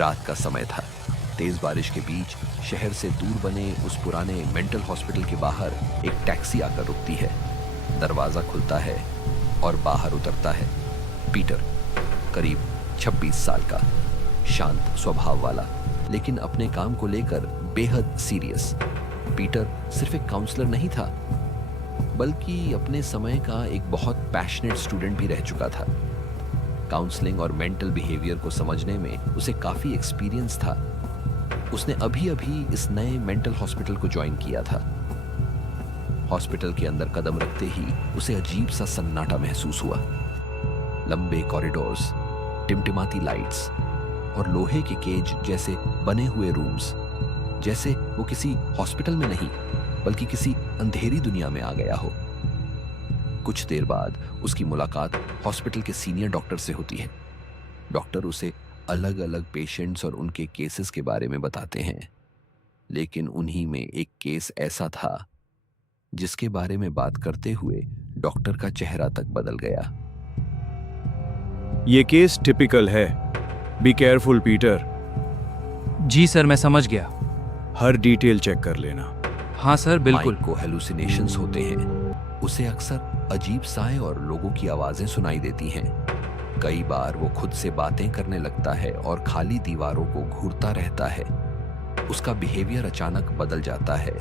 रात का समय था। तेज बारिश के बीच शहर से दूर बने उस पुराने मेंटल हॉस्पिटल के बाहर एक टैक्सी आकर रुकती है। दरवाजा खुलता है और बाहर उतरता है पीटर, करीब 26 साल का, शांत स्वभाव वाला, लेकिन अपने काम को लेकर बेहद सीरियस। पीटर सिर्फ एक काउंसलर नहीं था, बल्कि अपने समय का एक बहुत पैशनेट स्टूडेंट भी रह चुका था। काउंसलिंग और मेंटल बिहेवियर को समझने में उसे काफी एक्सपीरियंस था। उसने अभी अभी इस नए मेंटल हॉस्पिटल को ज्वाइन किया था। हॉस्पिटल के अंदर कदम रखते ही उसे अजीब सा सन्नाटा महसूस हुआ। लंबे कॉरिडोर्स, टिमटिमाती लाइट्स और लोहे के केज जैसे बने हुए रूम्स, जैसे वो किसी हॉस्पिटल में नहीं बल्कि किसी अंधेरी दुनिया में आ गया हो। कुछ देर बाद उसकी मुलाकात हॉस्पिटल के सीनियर डॉक्टर से होती है। डॉक्टर उसे अलग अलग पेशेंट्स और उनके केसेस के बारे में बताते हैं, लेकिन उन्हीं में एक केस ऐसा था जिसके बारे में बात करते हुए डॉक्टर का चेहरा तक बदल गया। ये केस टिपिकल है। Be careful Peter. जी सर, मैं समझ गया। हर डिटेल चेक कर लेना। हाँ सर, बिल्कुल। माइक को हेलुसिनेशंस होते हैं। उसे अक्सर अजीब साए और लोगों की आवाजें सुनाई देती हैं। कई बार वो खुद से बातें करने लगता है और खाली दीवारों को घूरता रहता है। उसका बिहेवियर अचानक बदल जाता है।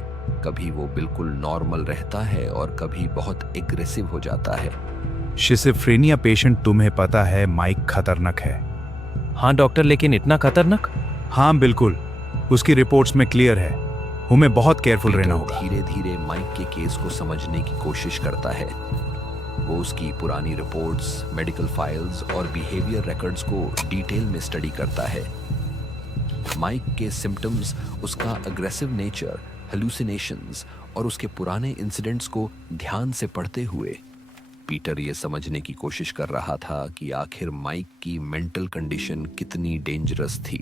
कभी वो बिल्कुल नॉर्मल रहता है और कभी बहुत एग्रेसिव हो जाता है। शिज़ोफ्रेनिया पेशेंट, तुम्हें पता है माइक खतरनाक है। हाँ डॉक्टर, लेकिन इतना खतरनाक? हाँ बिल्कुल, उसकी रिपोर्ट्स में क्लियर है। हमें बहुत केयरफुल रहना होगा। धीरे धीरे माइक के केस को समझने की कोशिश करता है। वो उसकी पुरानी रिपोर्ट्स, मेडिकल फाइल्स और बिहेवियर रिकॉर्ड्स को डिटेल में स्टडी करता है। माइक के सिम्टम्स, उसका अग्रेसिव नेचर, हेलुसिनेशंस और उसके पुराने इंसिडेंट्स को ध्यान से पढ़ते हुए पीटर ये समझने की कोशिश कर रहा था कि आखिर माइक की मेंटल कंडीशन कितनी डेंजरस थी।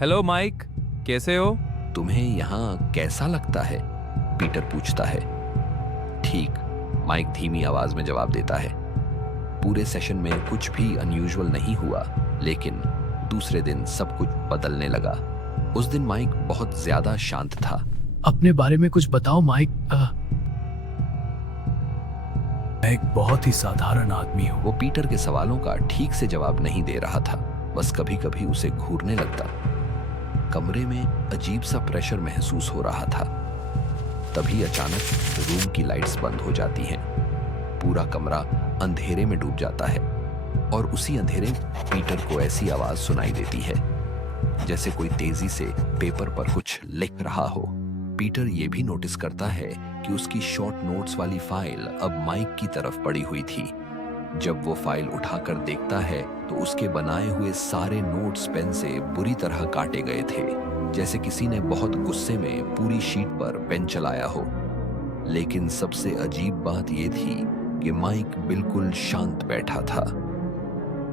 हेलो माइक, कैसे हो? तुम्हें यहाँ कैसा लगता है? पीटर पूछता है। ठीक, माइक धीमी आवाज में जवाब देता है। पूरे सेशन में कुछ भी अनयूजुअल नहीं हुआ, लेकिन दूसरे दिन सब कुछ बदलने लगा। उस दिन माइक बहुत ज्यादा शांत था। अपने बारे में कुछ बताओ माइक। मैं एक बहुत ही साधारण आदमी हूँ। वो पीटर के सवालों का ठीक से जवाब नहीं दे रहा था, बस कभी कभी उसे घूरने लगता। कमरे में अजीब सा प्रेशर महसूस हो रहा था। तभी अचानक रूम की लाइट्स बंद हो जाती हैं। पूरा कमरा अंधेरे में डूब जाता है और उसी अंधेरे में पीटर को ऐसी आवाज सुनाई देती है जैसे कोई तेजी से पेपर पर कुछ लिख रहा हो। पीटर ये भी नोटिस करता है कि उसकी शॉर्ट नोट्स वाली फाइल अब माइक की तरफ पड़ी हुई थी। जब वो फाइल उठाकर देखता है तो उसके बनाए हुए सारे नोट्स पेन से बुरी तरह काटे गए थे, जैसे किसी ने बहुत गुस्से में पूरी शीट पर पेन चलाया हो। लेकिन सबसे अजीब बात यह थी कि माइक बिल्कुल शांत बैठा था,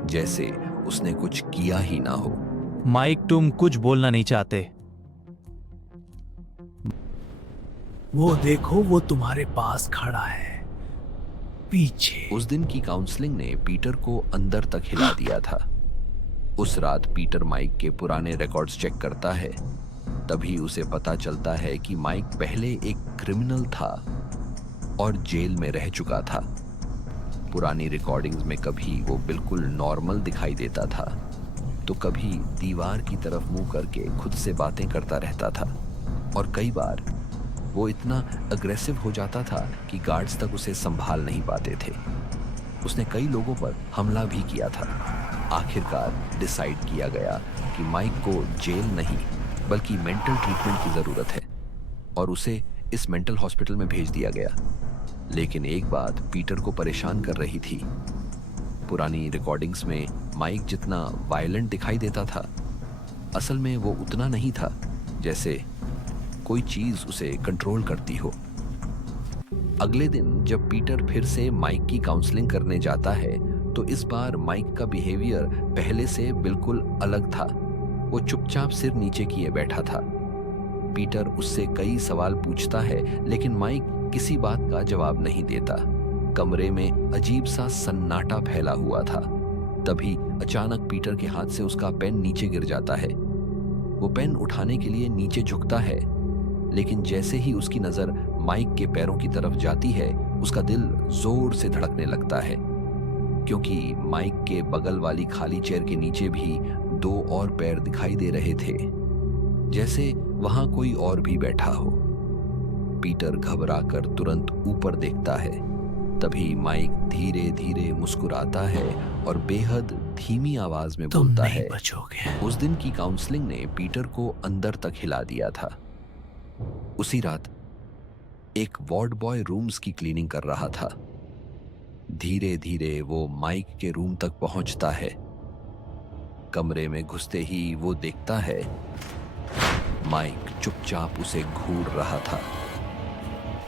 जैसे उसने कुछ किया ही ना हो। माइक, तुम कुछ बोलना नहीं चाहते? वो देखो, वो तुम्हारे पास खड़ा है, पीछे। उस दिन की काउंसलिंग ने पीटर को अंदर तक हिला दिया था। उस रात पीटर माइक के पुराने रिकॉर्ड्स चेक करता है। तभी उसे पता चलता है कि माइक पहले एक क्रिमिनल था और जेल में रह चुका था। पुरानी रिकॉर्डिंग्स में कभी वो बिल्कुल नॉर्मल दिखाई देता था, तो कभी दीवार की तरफ मुंह करके खुद से बातें करता रहता था, और कई बार वो इतना अग्रेसिव हो जाता था कि गार्ड्स तक उसे संभाल नहीं पाते थे। उसने कई लोगों पर हमला भी किया था। आखिरकार डिसाइड किया गया कि माइक को जेल नहीं बल्कि मेंटल ट्रीटमेंट की ज़रूरत है, और उसे इस मेंटल हॉस्पिटल में भेज दिया गया। लेकिन एक बात पीटर को परेशान कर रही थी। पुरानी रिकॉर्डिंग्स में माइक जितना वायलेंट दिखाई देता था, असल में वो उतना नहीं था, जैसे कोई चीज उसे कंट्रोल करती हो। अगले दिन जब पीटर फिर से माइक की काउंसलिंग करने जाता है तो इस बार माइक का बिहेवियर पहले से बिल्कुल अलग था। वो चुपचाप सिर नीचे किए बैठा था। पीटर उससे कई सवाल पूछता है, लेकिन माइक किसी बात का जवाब नहीं देता। कमरे में अजीब सा सन्नाटा फैला हुआ था। तभी अचानक पीटर के हाथ से उसका पेन नीचे गिर जाता है। वो पेन उठाने के लिए नीचे झुकता है, लेकिन जैसे ही उसकी नजर माइक के पैरों की तरफ जाती है, उसका दिल जोर से धड़कने लगता है, क्योंकि माइक के बगल वाली खाली चेयर के नीचे भी 2 और पैर दिखाई दे रहे थे, जैसे वहां कोई और भी बैठा हो। पीटर घबराकर तुरंत ऊपर देखता है। तभी माइक धीरे धीरे मुस्कुराता है और बेहद धीमी आवाज में तुम बोलता नहीं है। बचोगे। उस दिन की काउंसलिंग ने पीटर को अंदर तक हिला दिया था। उसी रात एक वार्ड बॉय रूम्स की क्लीनिंग कर रहा था। धीरे धीरे वो माइक के रूम तक पहुंचता है। कमरे में घुसते ही वो देखता है माइक चुपचाप उसे घूर रहा था।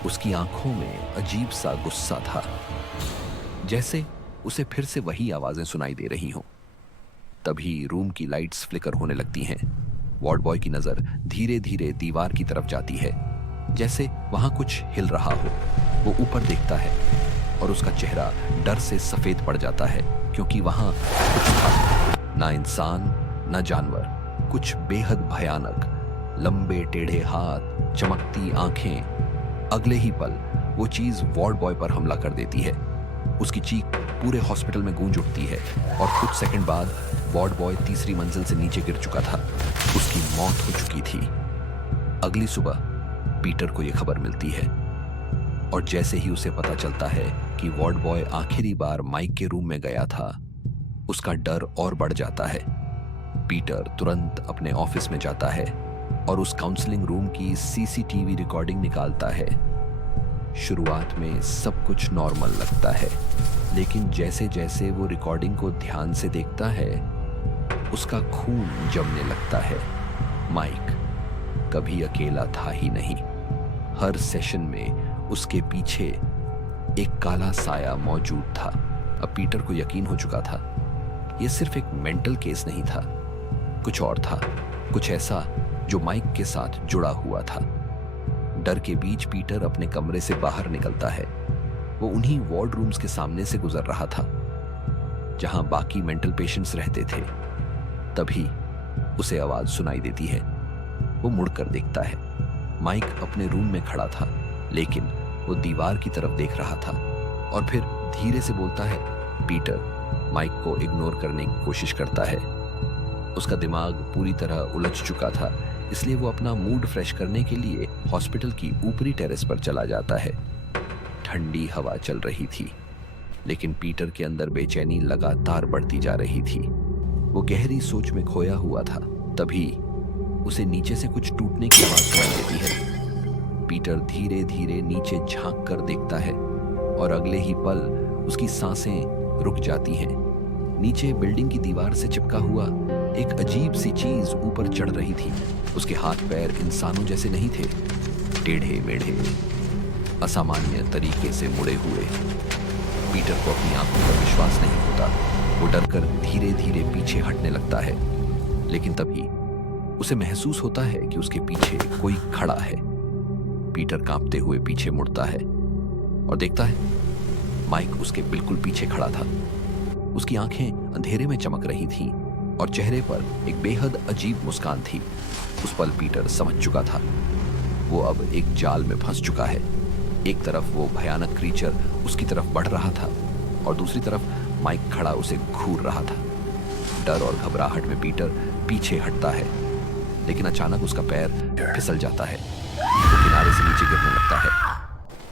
उसकी आंखों में अजीब सा गुस्सा था, जैसे उसे फिर से वही आवाजें सुनाई दे रही हों। तभी रूम की लाइट्स फ्लिकर होने लगती हैं। वार्ड बॉय की नजर धीरे धीरे दीवार की तरफ जाती है, जैसे वहां कुछ हिल रहा हो। वो ऊपर देखता है और उसका चेहरा डर से सफेद पड़ जाता है, क्योंकि वहां कुछ था, ना इंसान ना जानवर, कुछ बेहद भयानक। लंबे टेढ़े हाथ, चमकती आंखें। अगले ही पल वो चीज वार्ड बॉय पर हमला कर देती है। उसकी चीख पूरे हॉस्पिटल में गूंज उठती है और कुछ सेकंड बाद वार्ड बॉय तीसरी मंजिल से नीचे गिर चुका था। उसकी मौत हो चुकी थी। अगली सुबह पीटर को यह खबर मिलती है और जैसे ही उसे पता चलता है कि वार्ड बॉय आखिरी बार माइक के रूम में गया था, उसका डर और बढ़ जाता है। पीटर तुरंत अपने ऑफिस में जाता है और उस काउंसलिंग रूम की सीसीटीवी रिकॉर्डिंग निकालता है। शुरुआत में सब कुछ नॉर्मल लगता है, लेकिन जैसे जैसे वो रिकॉर्डिंग को ध्यान से देखता है, उसका खून जमने लगता है। माइक कभी अकेला था ही नहीं। हर सेशन में उसके पीछे एक काला साया मौजूद था। अब पीटर को यकीन हो चुका था, यह सिर्फ एक मेंटल केस नहीं था, कुछ और था, कुछ ऐसा जो माइक के साथ जुड़ा हुआ था। डर के बीच पीटर अपने कमरे से बाहर निकलता है। वो उन्हीं वार्ड रूम्स के सामने से गुजर रहा था जहां बाकी मेंटल पेशेंट्स रहते थे। तभी उसे आवाज सुनाई देती है। वो मुड़कर देखता है। माइक अपने रूम में खड़ा था, लेकिन वो दीवार की तरफ देख रहा था और फिर धीरे से बोलता है। पीटर माइक को इग्नोर करने की कोशिश करता है। उसका दिमाग पूरी तरह उलझ चुका था, इसलिए वो अपना मूड फ्रेश करने के लिए हॉस्पिटल की ऊपरी टेरेस पर चला जाता है। ठंडी हवा चल रही थी, लेकिन पीटर के अंदर बेचैनी लगातार बढ़ती जा रही थी। वो गहरी सोच में खोया हुआ था। तभी उसे नीचे से कुछ टूटने की आवाज सुनाई देती है। पीटर धीरे धीरे नीचे झांक कर देखता है और अगले ही पल उसकी सांसें रुक जाती हैं। नीचे बिल्डिंग की दीवार से चिपका हुआ एक अजीब सी चीज ऊपर चढ़ रही थी। उसके हाथ पैर इंसानों जैसे नहीं थे, टेढ़े मेढ़े, असामान्य तरीके से मुड़े हुए। पीटर को अपनी आंखों पर विश्वास नहीं होता। वो डरकर धीरे धीरे पीछे हटने लगता है, लेकिन तभी उसे महसूस होता है कि उसके पीछे कोई खड़ा है। पीटर कांपते हुए पीछे मुड़ता है और देखता है माइक उसके बिल्कुल पीछे खड़ा था। उसकी आंखें अंधेरे में चमक रही थीं और चेहरे पर एक बेहद अजीब मुस्कान थी। उस पल पीटर समझ चुका था, वो अब एक जाल में फंस चुका है। एक तरफ वो भयानक क्रीचर उसकी तरफ बढ़ रहा था और दूसरी तरफ माइक खड़ा उसे घूर रहा था। डर और घबराहट में पीटर पीछे हटता है, लेकिन अचानक उसका पैर फिसल जाता है। वो किनारे से नीचे गिरने लगता है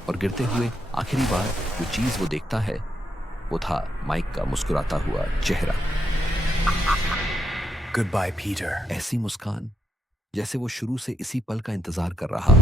और गिरते हुए आखिरी बार जो चीज वो देखता है वो था माइक का मुस्कुराता हुआ चेहरा। Goodbye, Peter. ऐसी मुस्कान जैसे वो शुरू से इसी पल का इंतजार कर रहा हो।